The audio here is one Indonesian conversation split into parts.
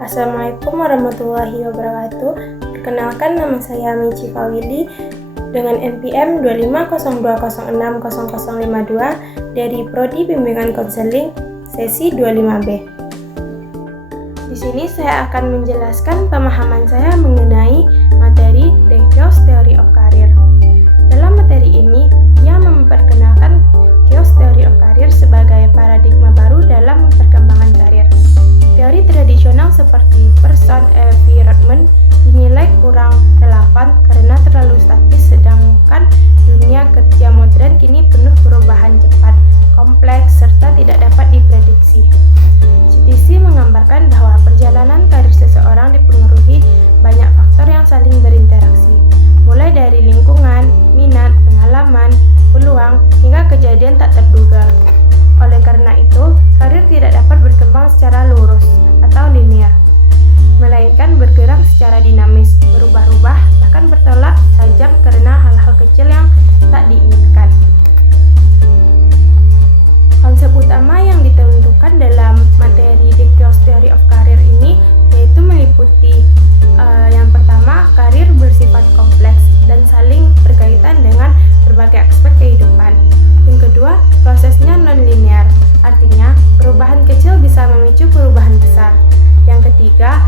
Assalamualaikum warahmatullahi wabarakatuh. Perkenalkan, nama saya Michi Fawili dengan NPM 2502060052 dari Prodi Bimbingan Konseling sesi 25B. Di sini saya akan menjelaskan pemahaman saya mengenai materi The Chaos Theory of Career. Dalam materi ini, ia memperkenalkan Chaos Theory of Career sebagai paradigma baru dalam perkembangan karir. Teori tradisional seperti person environment dinilai kurang relevan karena terlalu statis, sedangkan dunia kerja modern kini penuh perubahan cepat, kompleks, serta tidak dapat diprediksi. CTC menggambarkan bahwa perjalanan karir seseorang dipengaruhi banyak faktor yang saling berinteraksi, mulai dari lingkungan, minat, pengalaman, peluang, hingga kejadian tak terduga. Oleh karena itu, karir tidak dapat berkembang secara lurus atau linear, melainkan bergerak secara dinamis, berubah-ubah, bahkan bertolak tajam karena hal-hal kecil yang tak diinginkan. Konsep utama yang ditentukan dalam materi The Chaos Theory of Career ini yaitu meliputi yang pertama, karir bersifat kompleks dan saling berkaitan dengan berbagai aspek kehidupan. Yang kedua, prosesnya non-linear, artinya perubahan kecil bisa memicu perubahan besar. Yang ketiga,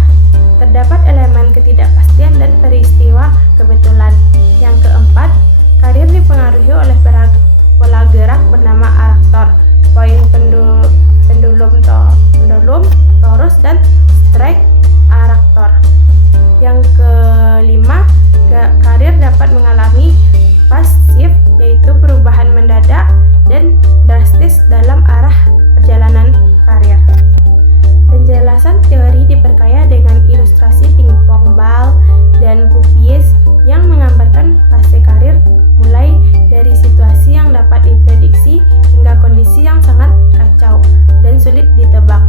terdapat elemen ketidakpastian dan peristiwa kebetulan. Yang keempat, karir dipengaruhi oleh pola gerak bernama araktor, poin pendulum, torus, dan strike araktor. Yang kelima, karir dapat mengalami fast shift, yaitu perubahan mendadak dan drastis dalam arah perjalanan karir. Penjelasan teori diperkaya dengan ilustrasi pingpong bal dan pupies yang menggambarkan fase karir mulai dari situasi yang dapat diprediksi hingga kondisi yang sangat kacau dan sulit ditebak.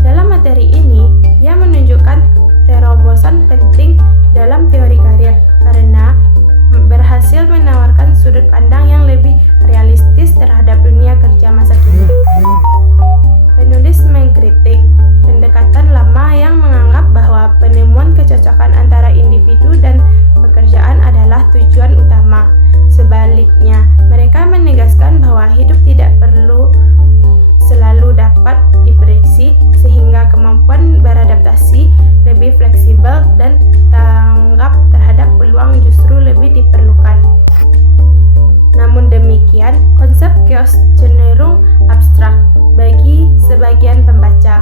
Dalam materi ini, ia menunjukkan terobosan penting dalam teori karir karena berhasil menawarkan sudut pandang yang lebih realistis terhadap dunia kerja masa kini. Penulis mengkritik pendekatan lama yang menganggap bahwa penemuan kecocokan antara individu dan pekerjaan adalah tujuan utama. Sebaliknya, mereka menegaskan bahwa hidup tidak perlu selalu dapat diprediksi, sehingga kemampuan beradaptasi, lebih fleksibel, dan tanggap terhadap peluang justru lebih diperlukan. Namun demikian, konsep chaos cenderung abstrak bagi sebagian pembaca,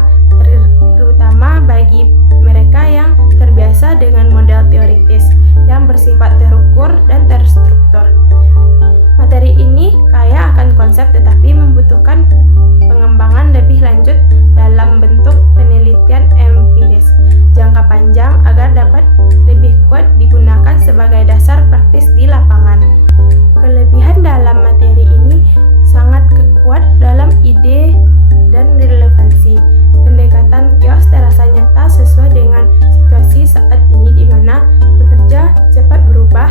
terutama bagi mereka yang terbiasa dengan model teoritis yang bersifat terukur dan terstruktur. Materi ini kaya akan konsep tetapi membutuhkan pengembangan lebih lanjut dalam bentuk penelitian empiris jangka panjang agar dapat lebih kuat digunakan sebagai dasar praktis di lapangan. Kelebihan dalam materi ini sangat kuat dalam ide dan relevansi. Pendekatan chaos terasa nyata sesuai dengan situasi saat ini di mana pekerja cepat berubah,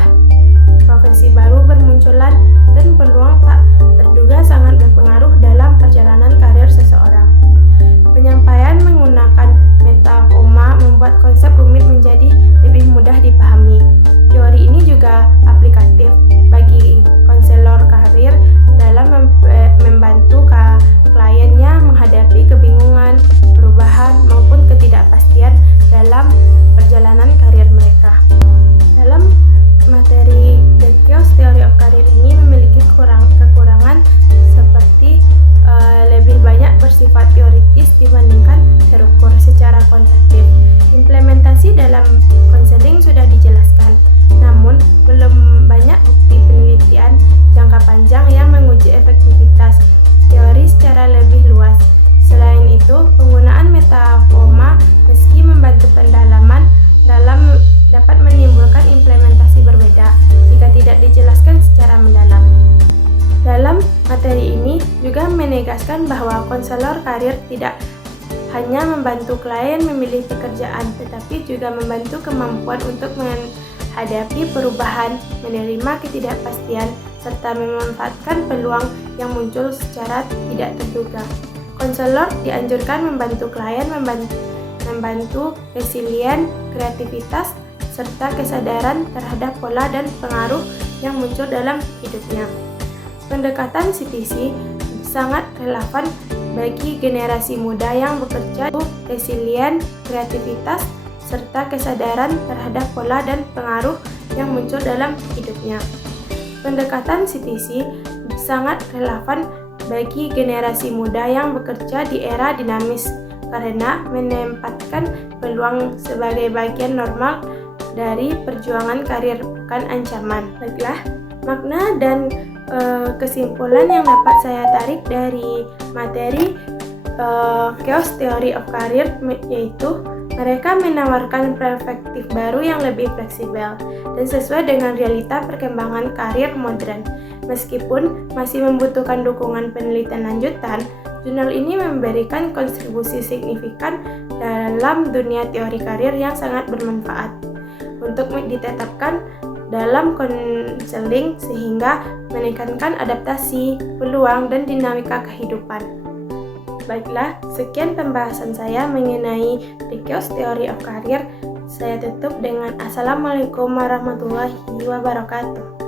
profesi baru bermunculan, dan peluang tak terduga sangat berpengaruh dalam perjalanan karir seseorang. Penyampaian menggunakan metafora membuat konsep rumit menjadi lebih mudah dipahami. Teori ini juga aplikatif bagi konselor karir dalam membantu kliennya menghadapi kebingungan, perubahan, maupun ketidakpastian dalam perjalanan karir mereka. Dalam materi The Chaos Theory of Career ini memiliki kekurangan seperti lebih banyak bersifat teoritis dibandingkan terukur secara kuantitatif. Implementasi dalam konseling sudah dijelaskan, namun belum banyak bukti penelitian jangka panjang yang menguji efektivitas teori secara lebih luas. Selain itu, penggunaan metafora meski membantu pendalaman dapat menimbulkan implementasi berbeda jika tidak dijelaskan secara mendalam. Dalam materi ini juga menegaskan bahwa konselor karir tidak hanya membantu klien memilih pekerjaan, tetapi juga membantu kemampuan untuk menghadapi perubahan, menerima ketidakpastian, serta memanfaatkan peluang yang muncul secara tidak terduga. Konselor dianjurkan membantu klien membantu resilient, kreativitas, serta kesadaran terhadap pola dan pengaruh yang muncul dalam hidupnya. Pendekatan CTC sangat relevan bagi generasi muda yang bekerja resilient, kreativitas, serta kesadaran terhadap pola dan pengaruh yang muncul dalam hidupnya. Pendekatan CTC sangat relevan bagi generasi muda yang bekerja di era dinamis karena menempatkan peluang sebagai bagian normal dari perjuangan karir, bukan ancaman. Baiklah, makna dan kesimpulan yang dapat saya tarik dari materi Chaos Theory of Career yaitu mereka menawarkan perspektif baru yang lebih fleksibel dan sesuai dengan realita perkembangan karir modern. Meskipun masih membutuhkan dukungan penelitian lanjutan, jurnal ini memberikan kontribusi signifikan dalam dunia teori karir yang sangat bermanfaat untuk ditetapkan dalam konseling sehingga meningkatkan adaptasi, peluang, dan dinamika kehidupan. Baiklah, sekian pembahasan saya mengenai The Chaos Theory of Career. Saya tutup dengan Assalamualaikum warahmatullahi wabarakatuh.